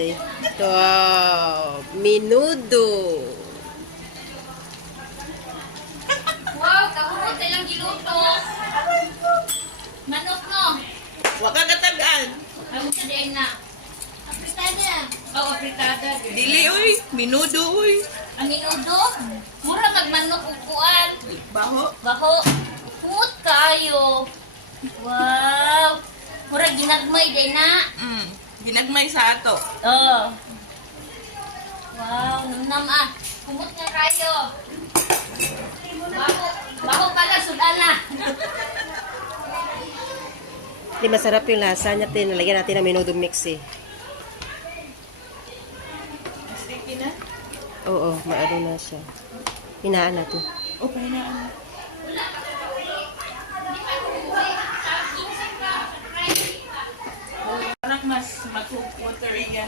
ay ito, minudo. Wow, kahurot silang giluto. Manok no. Waka katagaan. Ang sa diyan na. Apritada. Oh, apritada. Dili uy, minudo uy. Ang minudo. Mura magmanok upuan. Baho. Baho. Kumot kayo. Wow. Mura ginagmay din na. Ginagmay sa ato. Oh. Wow, nunam ah. Kumot nga kayo. Baho. Baho pala, sudala. Di masarap yung lasa niya. Nalagyan natin ng minudo mix eh. Sticky na? Oo, maano na siya. Hinaan natin. O, pahinaan. Parang mas mag-watery yan.